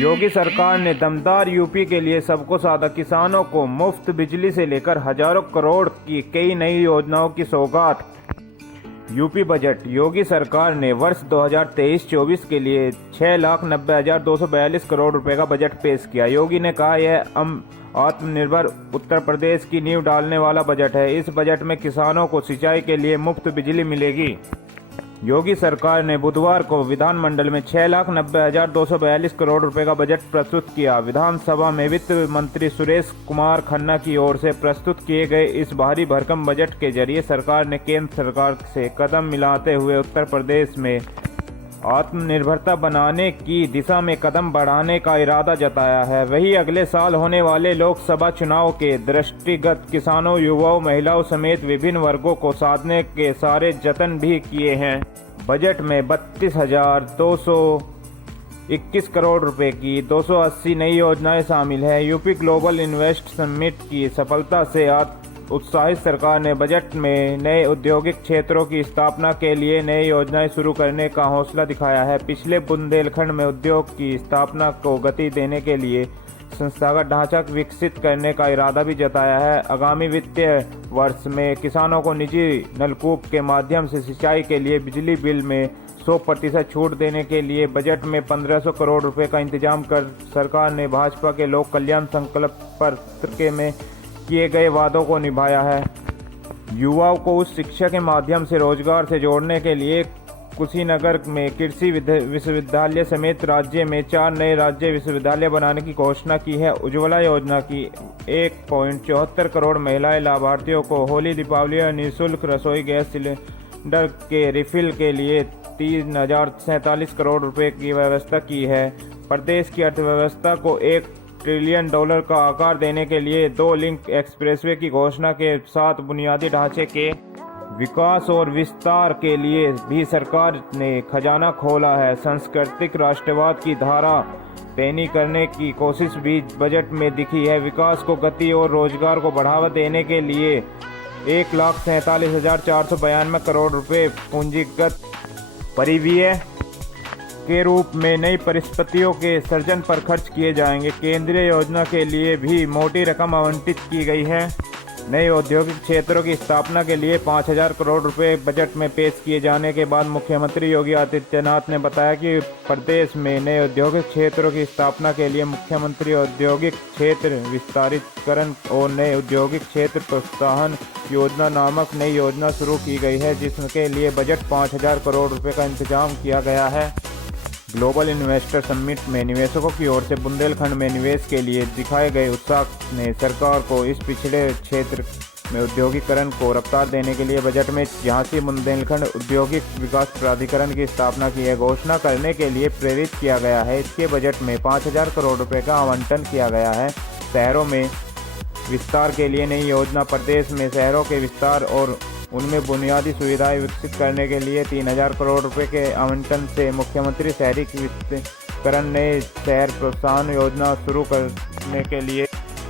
योगी सरकार ने दमदार यूपी के लिए सबको साधा, किसानों को मुफ्त बिजली से लेकर हजारों करोड़ की कई नई योजनाओं की सौगात। UP budget. योगी सरकार ने वर्ष 2023-24 के लिए 6,90,242 करोड़ रुपए का बजट पेश किया। योगी ने कहा यह आत्मनिर्भर उत्तर प्रदेश की नींव डालने वाला बजट है। इस बजट में किसानों को सिंचाई के लिए मुफ्त बिजली मिलेगी। योगी सरकार ने बुधवार को विधानमंडल में 6,90,242 करोड़ रुपए का बजट प्रस्तुत किया। विधानसभा में वित्त मंत्री सुरेश कुमार खन्ना की ओर से प्रस्तुत किए गए इस भारी भरकम बजट के जरिए सरकार ने केंद्र सरकार से कदम मिलाते हुए उत्तर प्रदेश में आत्मनिर्भरता बनाने की दिशा में कदम बढ़ाने का इरादा जताया है। वहीं अगले साल होने वाले लोकसभा चुनाव के दृष्टिगत किसानों, युवाओं, महिलाओं समेत विभिन्न वर्गों को साधने के सारे जतन भी किए हैं। बजट में 32,221 करोड़ रुपए की 280 नई योजनाएं शामिल हैं। यूपी ग्लोबल इन्वेस्ट समिट की सफलता से उत्साहित सरकार ने बजट में नए औद्योगिक क्षेत्रों की स्थापना के लिए नई योजनाएं शुरू करने का हौसला दिखाया है। पिछले बुंदेलखंड में उद्योग की स्थापना को गति देने के लिए संस्थागत ढांचा विकसित करने का इरादा भी जताया है। आगामी वित्तीय वर्ष में किसानों को निजी नलकूप के माध्यम से सिंचाई के लिए बिजली बिल में 100% छूट देने के लिए बजट में 1,500 करोड़ रुपए का इंतजाम कर सरकार ने भाजपा के लोक कल्याण संकल्प पत्र में किए गए वादों को निभाया है। युवाओं को उच्च शिक्षा के माध्यम से रोजगार से जोड़ने के लिए कुशीनगर में कृषि विश्वविद्यालय समेत राज्य में 4 नए राज्य विश्वविद्यालय बनाने की घोषणा की है। उज्ज्वला योजना की 1.74 करोड़ महिलाएं लाभार्थियों को होली, दीपावली और निःशुल्क रसोई गैस सिलेंडर के रिफिल के लिए 3,047 करोड़ रुपए की व्यवस्था की है। प्रदेश की अर्थव्यवस्था को $1 ट्रिलियन का आकार देने के लिए 2 लिंक एक्सप्रेसवे की घोषणा के साथ बुनियादी ढांचे के विकास और विस्तार के लिए भी सरकार ने खजाना खोला है। सांस्कृतिक राष्ट्रवाद की धारा पैनी करने की कोशिश भी बजट में दिखी है। विकास को गति और रोजगार को बढ़ावा देने के लिए 1,47,492 करोड़ रुपए पूंजीगत परिव्यय के रूप में नई परिस्थितियों के सृजन पर खर्च किए जाएंगे। केंद्रीय योजना के लिए भी मोटी रकम आवंटित की गई है। नए औद्योगिक क्षेत्रों की स्थापना के लिए 5,000 करोड़ रुपए बजट में पेश किए जाने के बाद मुख्यमंत्री योगी आदित्यनाथ ने बताया कि प्रदेश में नए औद्योगिक क्षेत्रों की स्थापना के लिए मुख्यमंत्री औद्योगिक क्षेत्र विस्तारीकरण और नए औद्योगिक क्षेत्र प्रोत्साहन योजना नामक नई योजना शुरू की गई है, जिसके लिए बजट 5,000 करोड़ रुपए का इंतजाम किया गया है। ग्लोबल इन्वेस्टर समिट में निवेशकों की ओर से बुंदेलखंड में निवेश के लिए दिखाए गए उत्साह ने सरकार को इस पिछड़े क्षेत्र में औद्योगिकरण को रफ्तार देने के लिए बजट में झांसी बुंदेलखंड औद्योगिक विकास प्राधिकरण की स्थापना की है घोषणा करने के लिए प्रेरित किया गया है। इसके बजट में 5,000 करोड़ रुपए का आवंटन किया गया है। शहरों में विस्तार के लिए नई योजना। प्रदेश में शहरों के विस्तार और उनमें बुनियादी सुविधाएं विकसित करने के लिए 3,000 करोड़ रुपए के आवंटन से मुख्यमंत्री शहरी विस्तारीकरण ने शहर प्रोत्साहन योजना शुरू करने के लिए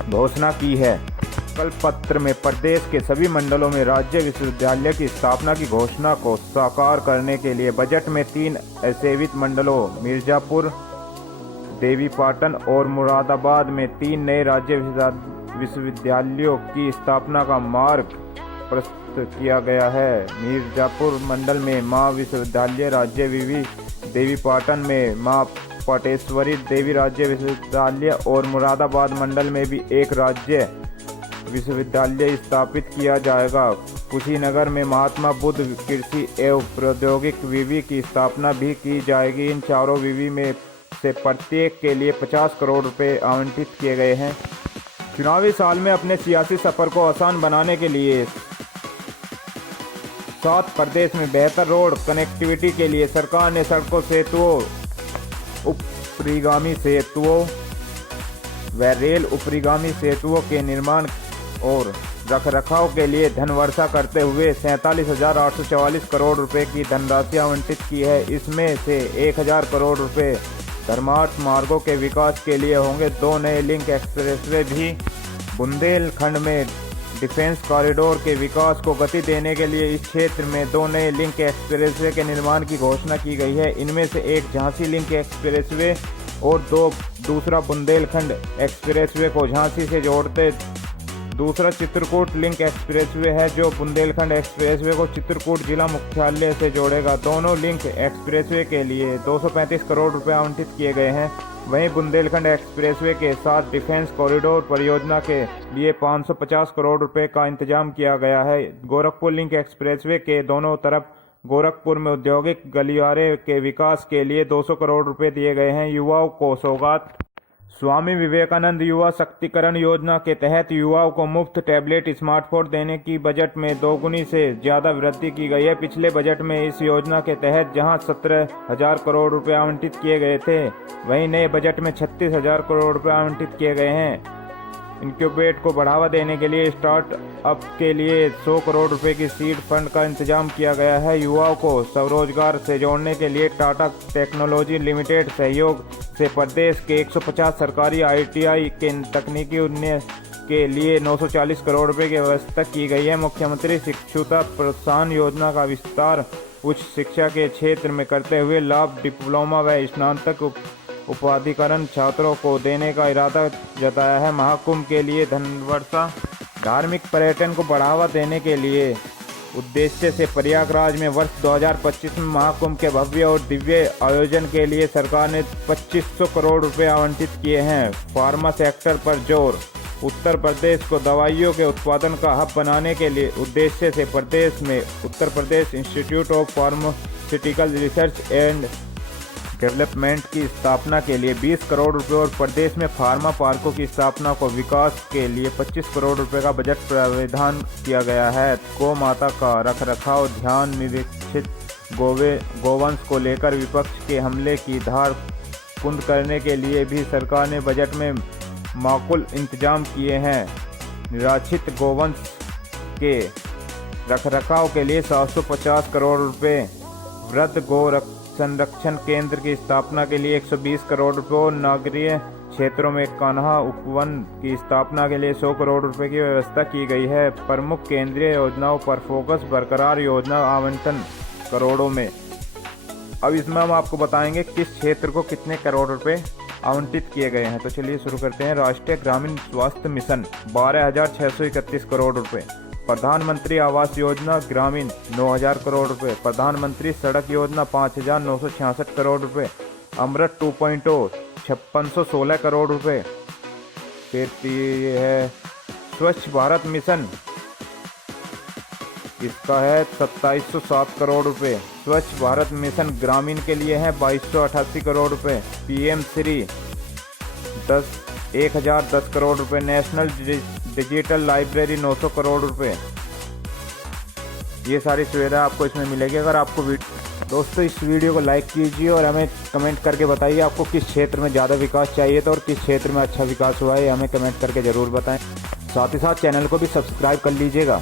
घोषणा की है। संकल्प पत्र में प्रदेश के सभी मंडलों में राज्य विश्वविद्यालय की स्थापना की घोषणा को साकार करने के लिए बजट में 3 असेवित मंडलों मिर्जापुर, देवीपाटन और मुरादाबाद में 3 नए राज्य विश्वविद्यालयों की स्थापना का मार्ग प्रस्तुत किया गया है। मिर्जापुर मंडल में मां विश्वविद्यालय राज्य विवि, देवीपाटन में मां पाटेश्वरी देवी राज्य विश्वविद्यालय और मुरादाबाद मंडल में भी एक राज्य विश्वविद्यालय स्थापित किया जाएगा। कुशीनगर में महात्मा बुद्ध कृषि एवं प्रौद्योगिक विवि की स्थापना भी की जाएगी। इन चारों विवि में से प्रत्येक के लिए 50 करोड़ रुपए आवंटित किए गए हैं। चुनावी साल में अपने सियासी सफर को आसान बनाने के लिए 7 प्रदेश में बेहतर रोड कनेक्टिविटी के लिए सरकार ने सड़कों, सेतुओं, उपरिगामी सेतुओं व रेल उपरिगामी सेतुओं के निर्माण और रखरखाव के लिए धनवर्षा करते हुए 47,844 करोड़ रुपए की धनराशि आवंटित की है। इसमें से 1,000 करोड़ रुपए धर्मार्थ मार्गों के विकास के लिए होंगे। 2 नए लिंक एक्सप्रेसवे भी। बुंदेलखंड में डिफेंस कॉरिडोर के विकास को गति देने के लिए इस क्षेत्र में 2 नए लिंक एक्सप्रेसवे के निर्माण की घोषणा की गई है। इनमें से एक झांसी लिंक एक्सप्रेसवे और दूसरा बुंदेलखंड एक्सप्रेसवे को झांसी से जोड़ते दूसरा चित्रकूट लिंक एक्सप्रेसवे है जो बुंदेलखंड एक्सप्रेसवे को चित्रकूट जिला मुख्यालय से जोड़ेगा। दोनों लिंक एक्सप्रेसवे के लिए 235 करोड़ रुपए आवंटित किए गए हैं। वहीं बुंदेलखंड एक्सप्रेसवे के साथ डिफेंस कॉरिडोर परियोजना के लिए 550 करोड़ रुपए का इंतजाम किया गया है। गोरखपुर लिंक एक्सप्रेसवे के दोनों तरफ गोरखपुर में औद्योगिक गलियारे के विकास के लिए 200 करोड़ रुपए दिए गए हैं। युवाओं को सौगात। स्वामी विवेकानंद युवा शक्तिकरण योजना के तहत युवाओं को मुफ्त टैबलेट स्मार्टफोन देने की बजट में दोगुनी से ज़्यादा वृद्धि की गई है। पिछले बजट में इस योजना के तहत जहां 17,000 करोड़ रुपए आवंटित किए गए थे, वहीं नए बजट में 36,000 करोड़ रुपए आवंटित किए गए हैं। इनक्यूबेट को बढ़ावा देने के लिए स्टार्टअप के लिए 100 करोड़ रुपए की सीड फंड का इंतजाम किया गया है। युवाओं को स्वरोजगार से जोड़ने के लिए टाटा टेक्नोलॉजी लिमिटेड सहयोग से प्रदेश के 150 सरकारी ITI के तकनीकी उन्नयन के लिए 940 करोड़ रुपए की व्यवस्था की गई है। मुख्यमंत्री शिक्षुता प्रोत्साहन योजना का विस्तार उच्च शिक्षा के क्षेत्र में करते हुए लाभ डिप्लोमा व स्नातक उपाधिकरण छात्रों को देने का इरादा जताया है। महाकुंभ के लिए धनवर्षा। धार्मिक पर्यटन को बढ़ावा देने के लिए उद्देश्य से प्रयागराज में वर्ष 2025 में महाकुंभ के भव्य और दिव्य आयोजन के लिए सरकार ने 2500 करोड़ रुपए आवंटित किए हैं। फार्मा सेक्टर पर जोर। उत्तर प्रदेश को दवाइयों के उत्पादन का हब बनाने के लिए उद्देश्य से प्रदेश में Uttar Pradesh institute of pharmaceutical research and development की स्थापना के लिए 20 करोड़ रुपए और प्रदेश में फार्मा पार्कों की स्थापना को विकास के लिए 25 करोड़ रुपए का बजट प्रावधान किया गया है। गौ माता का रखरखाव ध्यान निरीक्षित। गोवंश को लेकर विपक्ष के हमले की धार कुंद करने के लिए भी सरकार ने बजट में माकूल इंतजाम किए हैं। निराश्रित गोवंश के रखरखाव के लिए 750 करोड़ रुपए। वृद्ध गौ संरक्षण केंद्र की स्थापना के लिए 120 करोड़ रुपए और नगरीय क्षेत्रों में कान्हा उपवन की स्थापना के लिए 100 करोड़ रुपए की व्यवस्था की गई है। प्रमुख केंद्रीय योजनाओं पर फोकस बरकरार। योजना आवंटन करोड़ों में। अब इसमें हम आपको बताएंगे किस क्षेत्र को कितने करोड़ रुपए आवंटित किए गए हैं। तो चलिए शुरू करते हैं। राष्ट्रीय ग्रामीण स्वास्थ्य मिशन 12,631 करोड़ रुपए। प्रधानमंत्री आवास योजना ग्रामीण 9,000 करोड़ रुपए। प्रधानमंत्री सड़क योजना 5,966 करोड़ रुपए। अमृत 2.0 5616 करोड़ रुपए। फिर ये है स्वच्छ भारत मिशन, इसका है 2707 करोड़ रुपए। स्वच्छ भारत मिशन ग्रामीण के लिए है 2288 करोड़ रुपए। PM श्री 1010 करोड़ रुपए। नेशनल डिजिटल लाइब्रेरी 900 करोड़ रुपए। ये सारी सुविधा आपको इसमें मिलेगी। अगर आपको दोस्तों इस वीडियो को लाइक कीजिए और हमें कमेंट करके बताइए आपको किस क्षेत्र में ज़्यादा विकास चाहिए था और किस क्षेत्र में अच्छा विकास हुआ है, हमें कमेंट करके ज़रूर बताएं। साथ ही साथ चैनल को भी सब्सक्राइब कर लीजिएगा।